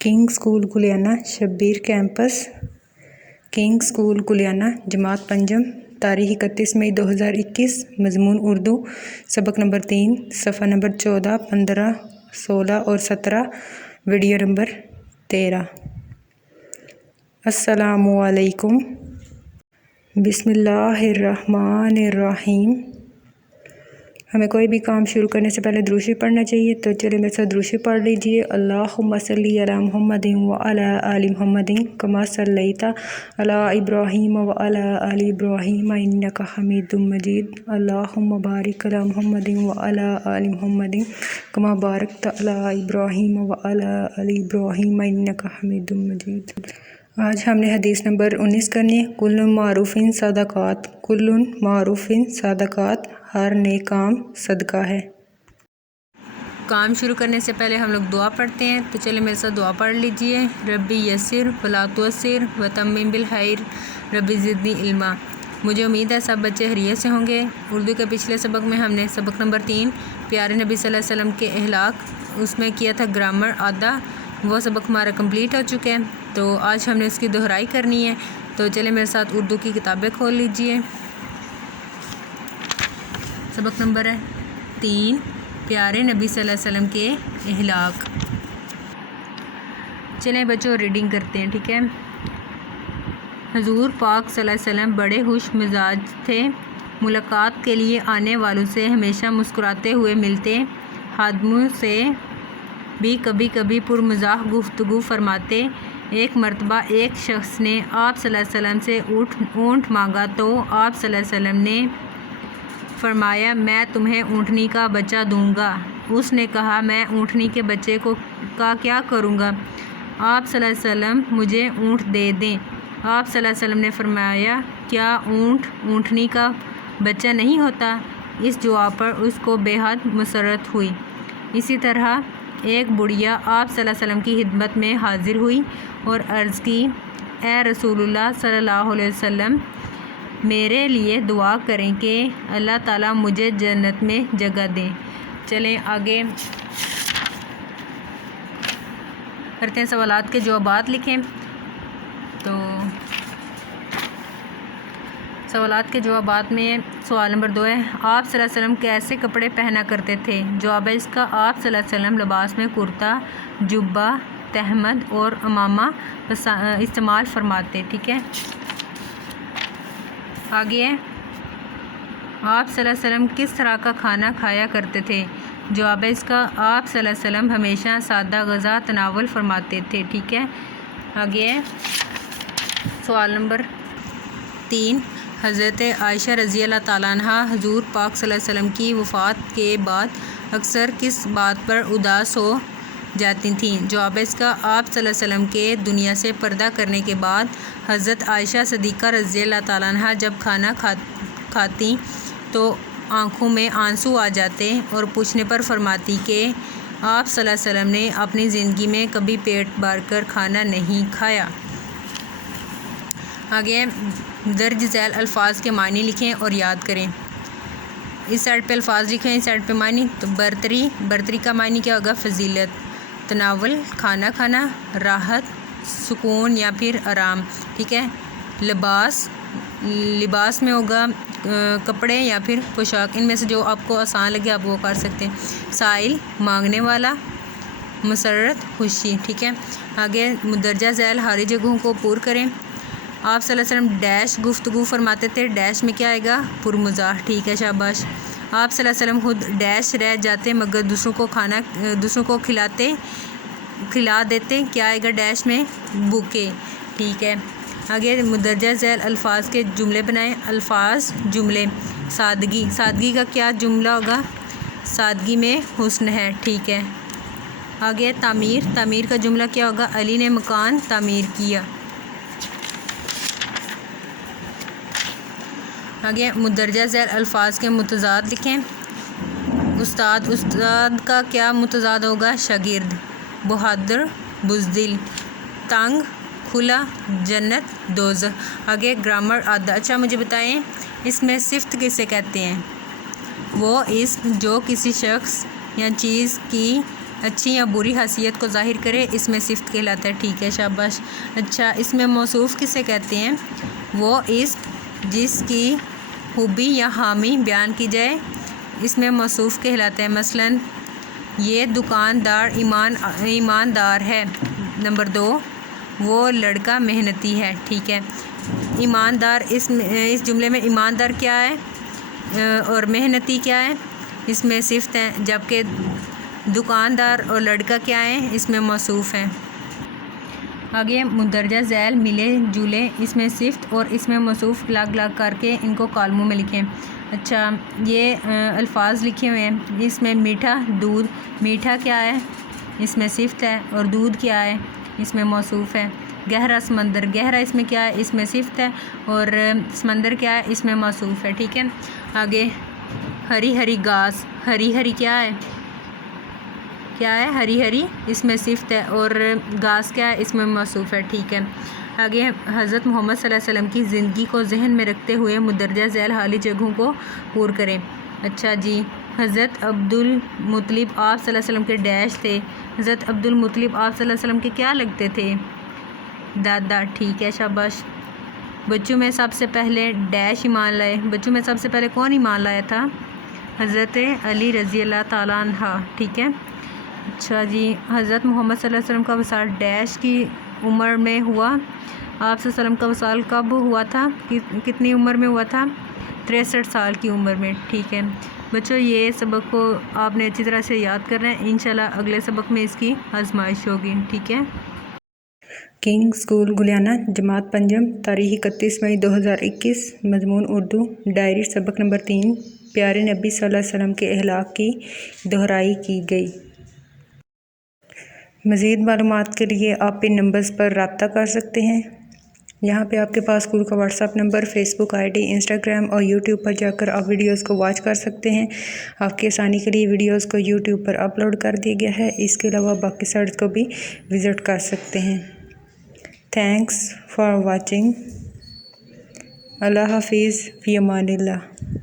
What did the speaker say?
King school Kaliana Shabbir campus, king school Kaliana جماعت پنجم، تاریخ 31 مئی 2021، مضمون اردو، سبق نمبر 3، صفحہ نمبر 14، 15، 16 اور 17، ویڈیو نمبر 13۔ السلام علیکم۔ بسم اللہ الرحمن الرحیم۔ ہمیں کوئی بھی کام شروع کرنے سے پہلے درود شریف پڑھنا چاہیے، تو چلے میرے ساتھ درود شریف پڑھ لیجئے۔ اللہم صلی علی محمد وعلی آل محمد کما صلیت علی ابراہیم وعلی آل ابراہیم انک حمید مجید۔ اللہم بارک علی محمد وعلی آل محمد کما بارکت علی ابراہیم وعلی آل ابراہیم انک حمید مجید۔ آج ہم نے حدیث نمبر 19 کرنی ہے۔ کل معروف صدقات، کل معروف صدقات، ہر نیک کام صدقہ ہے۔ کام شروع کرنے سے پہلے ہم لوگ دعا پڑھتے ہیں، تو چلے میرے ساتھ دعا پڑھ لیجئے۔ ربی یسر ولا تعسر وتمم بالخیر ربی زدنی علما۔ مجھے امید ہے سب بچے خیریت سے ہوں گے۔ اردو کے پچھلے سبق میں ہم نے سبق نمبر 3 پیارے نبی صلی اللہ علیہ وسلم کے اخلاق، اس میں کیا تھا گرامر آدھا، وہ سبق ہمارا کمپلیٹ ہو چکے ہیں۔ تو آج ہم نے اس کی دہرائی کرنی ہے، تو چلے میرے ساتھ اردو کی کتابیں کھول لیجئے۔ سبق نمبر ہے 3 پیارے نبی صلی اللہ علیہ وسلم کے اخلاق۔ چلیں بچوں ریڈنگ کرتے ہیں، ٹھیک ہے۔ حضور پاک صلی اللہ علیہ وسلم بڑے خوش مزاج تھے، ملاقات کے لیے آنے والوں سے ہمیشہ مسکراتے ہوئے ملتے، خادموں سے بھی کبھی کبھی پرمزاح گفتگو فرماتے۔ ایک مرتبہ ایک شخص نے آپ صلی اللہ علیہ وسلم سے اونٹ مانگا تو آپ صلی اللہ علیہ وسلم نے فرمایا میں تمہیں اونٹنی کا بچہ دوں گا۔ اس نے کہا میں اونٹنی کے بچے کا کیا کروں گا؟ آپ صلی اللہ علیہ وسلم مجھے اونٹ دے دیں۔ آپ صلی اللہ علیہ وسلم نے فرمایا کیا اونٹ اونٹنی کا بچہ نہیں ہوتا؟ اس جواب پر اس کو بے حد مسرت ہوئی۔ اسی طرح ایک بڑھیا آپ صلی اللہ علیہ وسلم کی خدمت میں حاضر ہوئی اور عرض کی اے رسول اللہ صلی اللہ علیہ وسلم، میرے لیے دعا کریں کہ اللہ تعالیٰ مجھے جنت میں جگہ دیں۔ چلیں آگے کرتے ہیں، سوالات کے جوابات لکھیں۔ تو سوالات کے جوابات میں سوال نمبر 2 ہے آپ صلی اللہ علیہ وسلم کیسے کپڑے پہنا کرتے تھے؟ جواب ہے اس کا آپ صلی اللہ علیہ وسلم لباس میں کرتا، جبہ، تہمد اور امامہ استعمال فرماتے، ٹھیک ہے۔ آگے ہے آپ صلی اللہ علیہ وسلم کس طرح کا کھانا کھایا کرتے تھے؟ جواب ہے اس کا آپ صلی اللہ علیہ وسلم ہمیشہ سادہ غذا تناول فرماتے تھے، ٹھیک ہے۔ آگے ہے سوال نمبر 3 حضرت عائشہ رضی اللہ تعالیٰ عنہ حضور پاک صلی اللہ علیہ وسلم کی وفات کے بعد اکثر کس بات پر اداس ہو جاتی تھیں؟ جواب ہے اس کا آپ صلی اللہ علیہ وسلم کے دنیا سے پردہ کرنے کے بعد حضرت عائشہ صدیقہ رضی اللہ تعالیٰ عنہ جب کھانا کھاتی تو آنکھوں میں آنسو آ جاتے اور پوچھنے پر فرماتی کہ آپ صلی اللہ علیہ وسلم نے اپنی زندگی میں کبھی پیٹ بھر کر کھانا نہیں کھایا۔ آگے درج ذیل الفاظ کے معنی لکھیں اور یاد کریں۔ اس سائڈ پہ الفاظ لکھیں، اس سائڈ پہ معنی۔ تو برتری کا معنی کیا ہوگا؟ فضیلت۔ تناول کھانا کھانا، راحت، سکون یا پھر آرام، ٹھیک ہے۔ لباس میں ہوگا کپڑے یا پھر پوشاک، ان میں سے جو آپ کو آسان لگے آپ وہ کر سکتے ہیں۔ سائل مانگنے والا، مسرت خوشی، ٹھیک ہے۔ آگے مندرجہ ذیل خالی جگہوں کو پر کریں۔ آپ صلی اللہ علیہ وسلم ڈیش گفتگو فرماتے تھے، ڈیش میں کیا آئے گا؟ پرمزاح، ٹھیک ہے، شاباش۔ آپ صلی اللہ علیہ وسلم خود ڈیش رہ جاتے مگر دوسروں کو کھلا دیتے، کیا آئے گا ڈیش میں؟ بھوکے، ٹھیک ہے۔ آگے مندرجہ ذیل الفاظ کے جملے بنائیں۔ الفاظ جملے، سادگی کا کیا جملہ ہوگا؟ سادگی میں حسن ہے، ٹھیک ہے۔ آگے تعمیر کا جملہ کیا ہوگا؟ علی نے مکان تعمیر کیا۔ آگے مندرجہ ذیل الفاظ کے متضاد لکھیں۔ استاد کا کیا متضاد ہوگا؟ شاگرد۔ بہادر، بزدل۔ تنگ، کھلا، جنت، دوزخ۔ آگے گرامر آدھا۔ اچھا مجھے بتائیں اس میں صفت کسے کہتے ہیں؟ وہ اسم جو کسی شخص یا چیز کی اچھی یا بری حیثیت کو ظاہر کرے، اس میں صفت کہلاتا ہے، ٹھیک ہے شاباش۔ اچھا، اس میں موصوف کسے کہتے ہیں؟ وہ اسم جس کی خوبی یا خامی بیان کی جائے، اس میں موصوف کہلاتا ہے۔ مثلاً یہ دکاندار ایماندار ہے۔ نمبر 2، وہ لڑکا محنتی ہے، ٹھیک ہے۔ ایماندار اس جملے میں ایماندار کیا ہے اور محنتی کیا ہے؟ اس میں صفت ہے، جبکہ دکاندار اور لڑکا کیا ہے؟ اس میں موصوف ہے۔ آگے مندرجہ ذیل ملے جلے، اس میں صفت اور اس میں موصوف الگ الگ کر کے ان کو کالموں میں لکھیں۔ اچھا، یہ الفاظ لکھے ہوئے ہیں، اس میں میٹھا دودھ، میٹھا کیا ہے؟ اس میں صفت ہے، اور دودھ کیا ہے؟ اس میں موصوف ہے۔ گہرا سمندر، گہرا اس میں کیا ہے؟ اس میں صفت ہے، اور سمندر کیا ہے؟ اس میں موصوف ہے، ٹھیک ہے۔ آگے ہری ہری گھاس، ہری ہری کیا ہے؟ کیا ہے؟ ہری ہری اس میں صفت ہے، اور گھاس کیا ہے؟ اس میں موصوف ہے، ٹھیک ہے۔ آگے حضرت محمد صلی اللہ علیہ وسلم کی زندگی کو ذہن میں رکھتے ہوئے مندرجہ ذیل حالی جگہوں کو پور کریں۔ اچھا جی، حضرت عبدالمطلب آپ صلی اللہ علیہ وسلم کے ڈیش تھے۔ حضرت عبدالمطلب آپ صلی اللہ علیہ وسلم کے کیا لگتے تھے؟ دادا، ٹھیک ہے شاباش۔ بچوں میں سب سے پہلے ڈیش ایمان لائے، بچوں میں سب سے پہلے کون ایمان لایا تھا؟ حضرت علی رضی اللہ تعالیٰ عنہ، ٹھیک ہے۔ اچھا جی، حضرت محمد صلی اللہ علیہ وسلم کا وصال ڈیش کی عمر میں ہوا؟ آپ صلی اللہ علیہ وسلم کا وصال کب ہوا تھا؟ کتنی عمر میں ہوا تھا؟ 63 سال کی عمر میں، ٹھیک ہے۔ بچوں یہ سبق کو آپ نے اچھی طرح سے یاد کرنا ہے، انشاءاللہ اگلے سبق میں اس کی آزمائش ہوگی، ٹھیک ہے۔ کنگ اسکول گلیانہ، جماعت پنجم، تاریخ 31 مئی 2021، مضمون اردو، ڈائری سبق نمبر 3، پیارے نبی صلی اللہ علیہ وسلم کے اخلاق کی دہرائی کی گئی۔ مزید معلومات کے لیے آپ ان نمبرز پر رابطہ کر سکتے ہیں۔ یہاں پہ آپ کے پاس اسکول کا WhatsApp number, Facebook ID, Instagram اور یوٹیوب پر جا کر آپ ویڈیوز کو واچ کر سکتے ہیں۔ آپ کی آسانی کے لیے ویڈیوز کو یوٹیوب پر اپلوڈ کر دیا گیا ہے، اس کے علاوہ باقی سائٹس کو بھی وزٹ کر سکتے ہیں۔ Thanks for watching. اللہ حافظ، فی امان اللہ۔